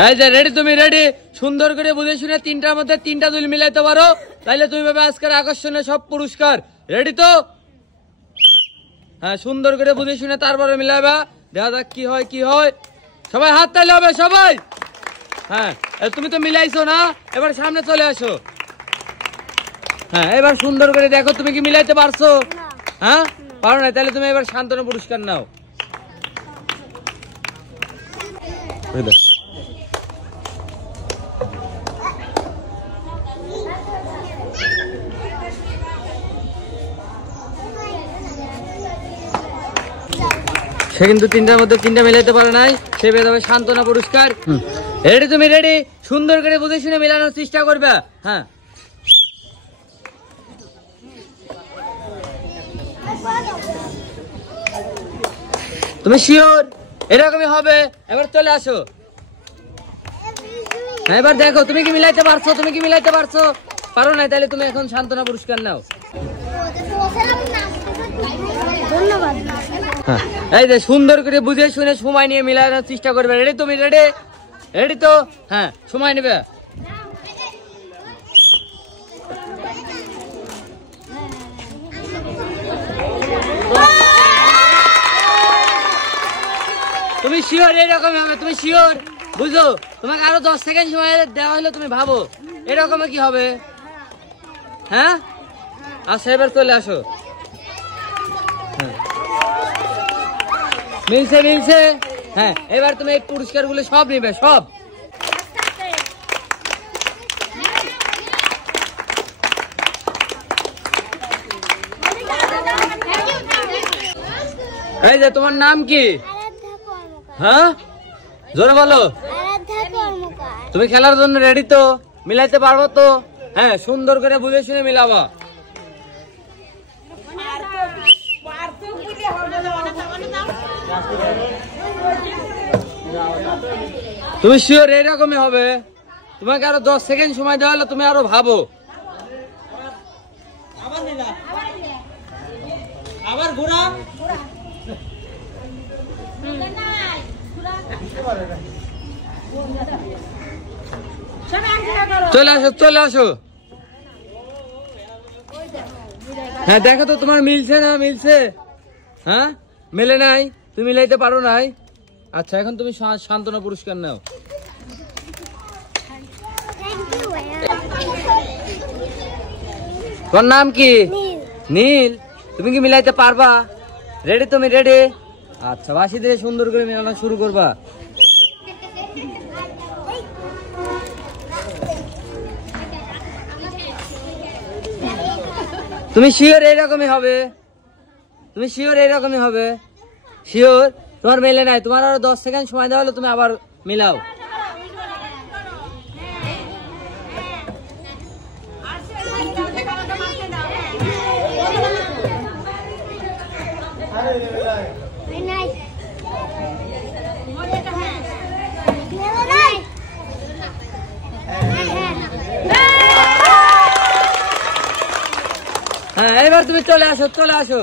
এই যে রেডি, তুমি রেডি? সুন্দর করে বুঝে শুনে তিনটার মধ্যে তিনটা দুল মিলাইতে পারো, তাইলে তুমি পাবে আজকের আকর্ষণীয় সব পুরস্কার। রেডি তো? হ্যাঁ, সুন্দর করে বুঝে শুনে তারপরে মিলাইবা। দেখা যাক কি হয় কি হয়। সবাই হাত তাইলে হবে সবাই। হ্যাঁ, তুমি তো মিলাইছো না, এবার সামনে চলে আসো। হ্যাঁ, এবার সুন্দর করে দেখো তুমি কি মিলাইতে পারছো? হ্যাঁ, পারো না? তাহলে তুমি এবার সান্ত্বনা পুরস্কার নাও। সে কিন্তু তিনটার মধ্যে তিনটা মিলাইতে পারে নাই, সে পেয়ে যাবে সান্ত্বনা পুরস্কার। রেডি? তুমি রেডি? সুন্দর করে বুঝে শুনে মিলানোর চেষ্টা করবে। হ্যাঁ, তুমি শিওর এরকমই হবে? এবার চলে আসো। হ্যাঁ, এবার দেখো তুমি কি মিলাইতে পারছো? তুমি কি মিলাইতে পারছো? পারো নাই? তাহলে তুমি এখন সান্ত্বনা পুরস্কার নাও। হ্যাঁ, এই যে সুন্দর করে বুঝে শুনে সময় নিয়ে মিলানোর চেষ্টা করবে। রেডি? তুমি রেডি? রেডি তো? হ্যাঁ, সময় নেবে। তুমি শিওর এরকম হবে? তুমি শিওর? বুঝো, তোমাকে আরো 10 সেকেন্ড সময় দেওয়া হলে তুমি ভাবো এরকম কি হবে। হ্যাঁ, আচ্ছা এবার চলে আসো। মিলছে মিলছে। হ্যাঁ, এবার তুমি এই পুরস্কার গুলো সব নিবে, সব। এই যে তোমার নাম কি? হ্যাঁ, জোরে বলো। তুমি খেলার জন্য রেডি তো? মিলাইতে পারবো তো? হ্যাঁ, সুন্দর করে বুঝে শুনে মিলাবা। তুমি শিওর এরকমই হবে? তোমাকে আরো 10 সেকেন্ড সময় দেওয়া হলে তুমি আরো ভাবো। আবার ঘোরা। চলে আসো চলে আসো। হ্যাঁ, দেখো তো তোমার মিলছে না মিলছে? হ্যাঁ, মেলে নাই, তুমি মিলাইতে পারো নাই। আচ্ছা, এখন তুমি সান্ত্বনা পুরস্কার নাও। তোমার নাম কি? নীল। তুমি কি মিলাইতে পারবা? রেডি? তুমি রেডি? আচ্ছা, বাঁশি দিয়ে সুন্দর করে মিলানো শুরু করবা। তুমি শিওর এইরকমই হবে? তুমি শিওর এইরকমই হবে? শিওর? তোমার মেলে নাই, তোমার আরো 10 সেকেন্ড সময় দেওয়া হলো, তুমি আবার মিলাও। হ্যাঁ, এবার তুমি চলে আসো চলে আসো।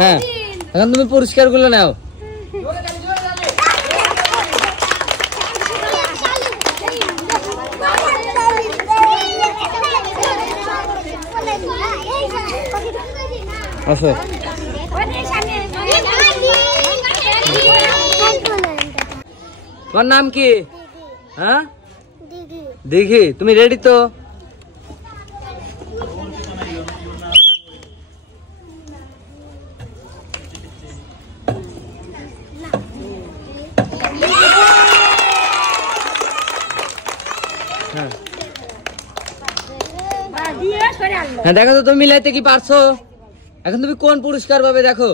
হ্যাঁ, এখন তুমি পুরস্কার গুলো নাও। আসো। তোমার নাম কি? হ্যাঁ, দেখি। তুমি রেডি তো? হ্যাঁ, দেখো তো তুমি মিলাইতে কি পারছো? এখন তুমি কোন পুরস্কার পাবে দেখো।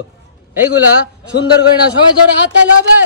এইগুলা সুন্দর করে না, সবাই ধরে হাত তাইলে হবে।